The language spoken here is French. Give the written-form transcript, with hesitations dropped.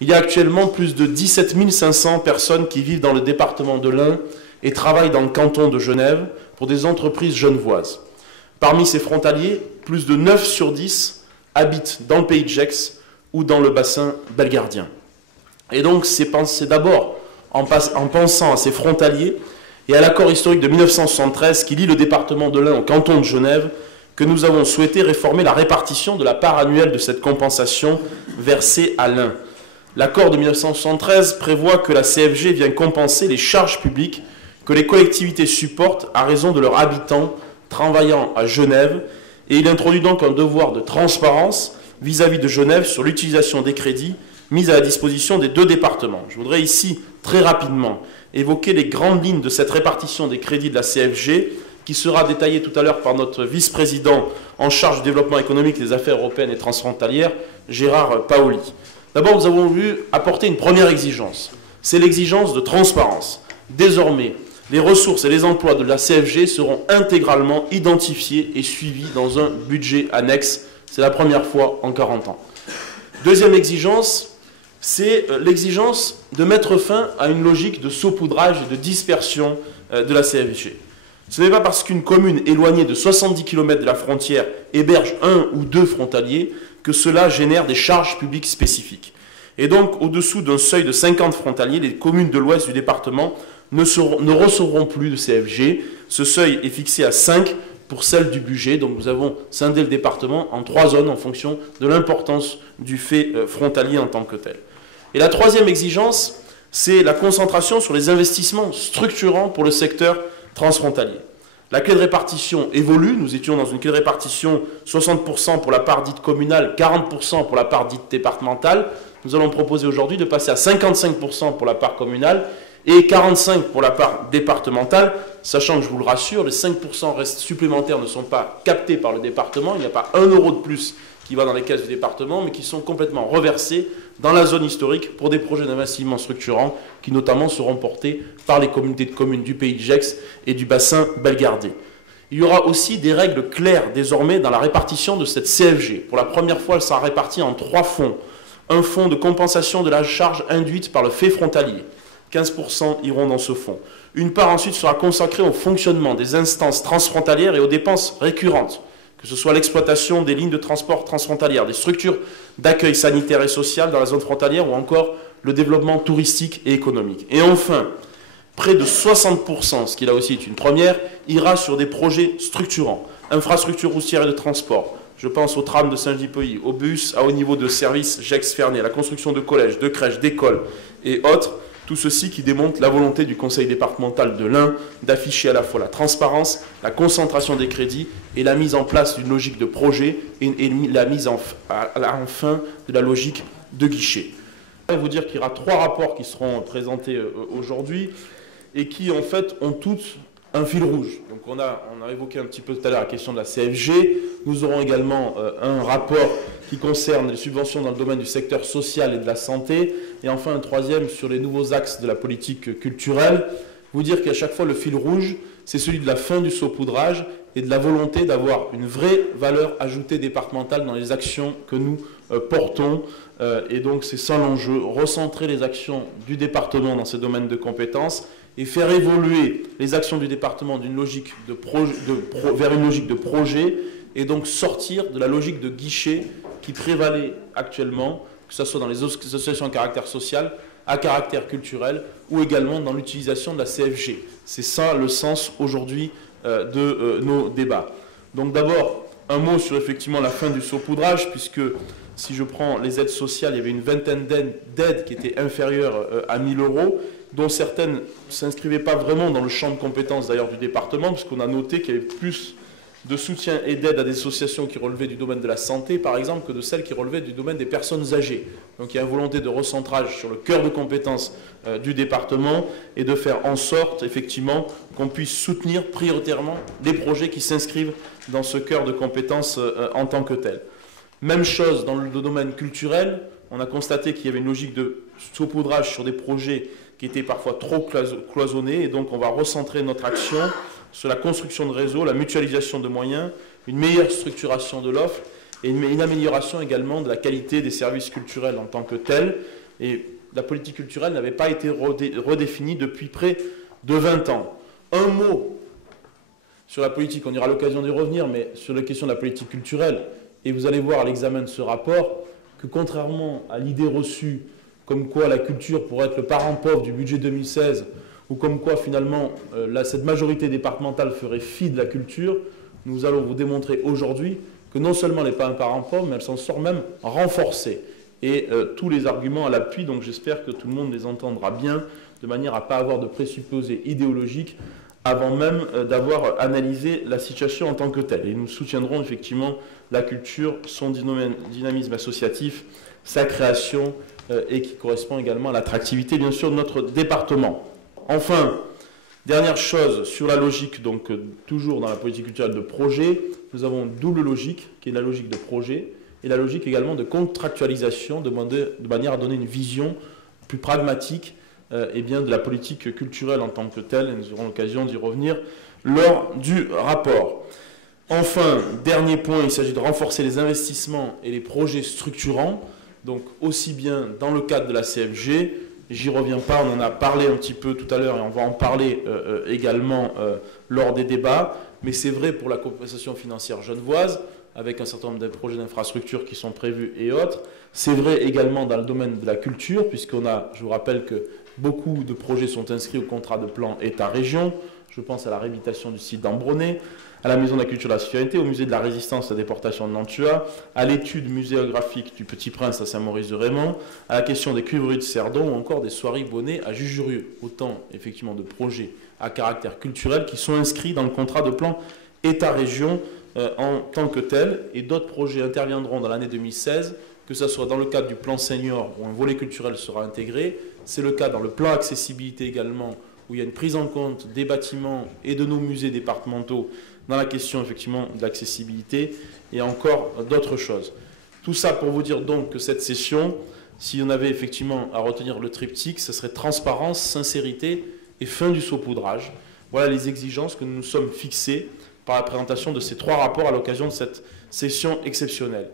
Il y a actuellement plus de 17 500 personnes qui vivent dans le département de l'Ain et travaillent dans le canton de Genève pour des entreprises genevoises. Parmi ces frontaliers, plus de 9 sur 10 habitent dans le pays de Gex ou dans le bassin belgardien. Et donc c'est d'abord en pensant à ces frontaliers et à l'accord historique de 1973 qui lie le département de l'Ain au canton de Genève que nous avons souhaité réformer la répartition de la part annuelle de cette compensation versée à l'Ain. L'accord de 1973 prévoit que la CFG vient compenser les charges publiques que les collectivités supportent à raison de leurs habitants travaillant à Genève, et il introduit donc un devoir de transparence vis-à-vis de Genève sur l'utilisation des crédits mis à la disposition des deux départements. Je voudrais ici, très rapidement, évoquer les grandes lignes de cette répartition des crédits de la CFG, qui sera détaillée tout à l'heure par notre vice-président en charge du développement économique, des affaires européennes et transfrontalières, Gérard Paoli. D'abord, nous avons voulu apporter une première exigence. C'est l'exigence de transparence. Désormais, les ressources et les emplois de la CFG seront intégralement identifiés et suivis dans un budget annexe. C'est la première fois en 40 ans. Deuxième exigence, c'est l'exigence de mettre fin à une logique de saupoudrage et de dispersion de la CFG. Ce n'est pas parce qu'une commune éloignée de 70 km de la frontière héberge un ou deux frontaliers que cela génère des charges publiques spécifiques. Et donc, au-dessous d'un seuil de 50 frontaliers, les communes de l'ouest du département ne recevront plus de CFG. Ce seuil est fixé à 5 pour celle du budget. Donc nous avons scindé le département en 3 zones en fonction de l'importance du fait frontalier en tant que tel. Et la troisième exigence, c'est la concentration sur les investissements structurants pour le secteur transfrontalier. La clé de répartition évolue. Nous étions dans une clé de répartition 60% pour la part dite communale, 40% pour la part dite départementale. Nous allons proposer aujourd'hui de passer à 55% pour la part communale et 45% pour la part départementale, sachant que je vous le rassure, les 5% supplémentaires ne sont pas captés par le département. Il n'y a pas 1 euro de plus qui va dans les caisses du département, mais qui sont complètement reversés dans la zone historique pour des projets d'investissement structurants qui notamment seront portés par les communautés de communes du pays de Gex et du bassin belgardais. Il y aura aussi des règles claires désormais dans la répartition de cette CFG. Pour la première fois, elle sera répartie en 3 fonds. Un fonds de compensation de la charge induite par le fait frontalier. 15% iront dans ce fonds. Une part ensuite sera consacrée au fonctionnement des instances transfrontalières et aux dépenses récurrentes, que ce soit l'exploitation des lignes de transport transfrontalières, des structures d'accueil sanitaire et social dans la zone frontalière ou encore le développement touristique et économique. Et enfin, près de 60%, ce qui là aussi est une première, ira sur des projets structurants, infrastructures routières et de transport. Je pense au tram de Saint-Gilles-Peuilly, au bus à haut niveau de service Gex-Ferney, à la construction de collèges, de crèches, d'écoles et autres. Tout ceci qui démontre la volonté du Conseil départemental de l'Ain d'afficher à la fois la transparence, la concentration des crédits et la mise en place d'une logique de projet et la mise enfin de la logique de guichet. Je vais vous dire qu'il y aura 3 rapports qui seront présentés aujourd'hui et qui en fait ont toutes un fil rouge. Donc on a évoqué un petit peu tout à l'heure la question de la CFG. Nous aurons également un rapport qui concerne les subventions dans le domaine du secteur social et de la santé. Et enfin un troisième sur les nouveaux axes de la politique culturelle. Vous dire qu'à chaque fois le fil rouge, c'est celui de la fin du saupoudrage et de la volonté d'avoir une vraie valeur ajoutée départementale dans les actions que nous portons. Et donc c'est ça l'enjeu, recentrer les actions du département dans ces domaines de compétences et faire évoluer les actions du département d'une logique vers une logique de projet et donc sortir de la logique de guichet qui prévalait actuellement, que ce soit dans les associations à caractère social, à caractère culturel ou également dans l'utilisation de la CFG. C'est ça le sens aujourd'hui de nos débats. Donc d'abord, un mot sur effectivement la fin du saupoudrage, puisque si je prends les aides sociales, il y avait une vingtaine d'aides qui étaient inférieures à 1 000 euros, dont certaines ne s'inscrivaient pas vraiment dans le champ de compétences d'ailleurs du département, puisqu'on a noté qu'il y avait plus de soutien et d'aide à des associations qui relevaient du domaine de la santé, par exemple, que de celles qui relevaient du domaine des personnes âgées. Donc il y a une volonté de recentrage sur le cœur de compétences du département et de faire en sorte, effectivement, qu'on puisse soutenir prioritairement les projets qui s'inscrivent dans ce cœur de compétences en tant que tel. Même chose dans le domaine culturel, on a constaté qu'il y avait une logique de saupoudrage sur des projets qui étaient parfois trop cloisonnés, et donc on va recentrer notre action sur la construction de réseaux, la mutualisation de moyens, une meilleure structuration de l'offre et une amélioration également de la qualité des services culturels en tant que tels. Et la politique culturelle n'avait pas été redéfinie depuis près de 20 ans. Un mot sur la politique, on aura l'occasion d'y revenir, mais sur la question de la politique culturelle, et vous allez voir à l'examen de ce rapport que contrairement à l'idée reçue comme quoi la culture pourrait être le parent pauvre du budget 2016, ou comme quoi finalement cette majorité départementale ferait fi de la culture, nous allons vous démontrer aujourd'hui que non seulement elle n'est pas un parent pauvre, mais elle s'en sort même renforcée. Et tous les arguments à l'appui, donc j'espère que tout le monde les entendra bien, de manière à ne pas avoir de présupposés idéologiques avant même d'avoir analysé la situation en tant que telle. Et nous soutiendrons effectivement la culture, son dynamisme associatif, sa création, et qui correspond également à l'attractivité, bien sûr, de notre département. Enfin, dernière chose, sur la logique, donc toujours dans la politique culturelle de projet, nous avons une double logique, qui est la logique de projet, et la logique également de contractualisation, de manière à donner une vision plus pragmatique de la politique culturelle en tant que telle, et nous aurons l'occasion d'y revenir lors du rapport. Enfin, dernier point, il s'agit de renforcer les investissements et les projets structurants, donc aussi bien dans le cadre de la CFG, j'y reviens pas, on en a parlé un petit peu tout à l'heure et on va en parler également lors des débats, mais c'est vrai pour la compensation financière genevoise, avec un certain nombre de projets d'infrastructures qui sont prévus et autres. C'est vrai également dans le domaine de la culture, puisqu'on a, je vous rappelle que beaucoup de projets sont inscrits au contrat de plan État-Région. Je pense à la réhabilitation du site d'Ambronay, à la Maison de la Culture de la Citoyenneté, au Musée de la Résistance à la déportation de Nantua, à l'étude muséographique du Petit Prince à Saint-Maurice-de-Raymond, à la question des cuivreries de Cerdon ou encore des soirées bonnet à Jujurieux. Autant, effectivement, de projets à caractère culturel qui sont inscrits dans le contrat de plan État-Région en tant que tel, et d'autres projets interviendront dans l'année 2016, que ce soit dans le cadre du plan senior où un volet culturel sera intégré, c'est le cas dans le plan accessibilité également, où il y a une prise en compte des bâtiments et de nos musées départementaux dans la question effectivement de l'accessibilité, et encore d'autres choses. Tout ça pour vous dire donc que cette session, si on avait effectivement à retenir le triptyque, ce serait transparence, sincérité et fin du saupoudrage. Voilà les exigences que nous nous sommes fixées par la présentation de ces trois rapports à l'occasion de cette session exceptionnelle.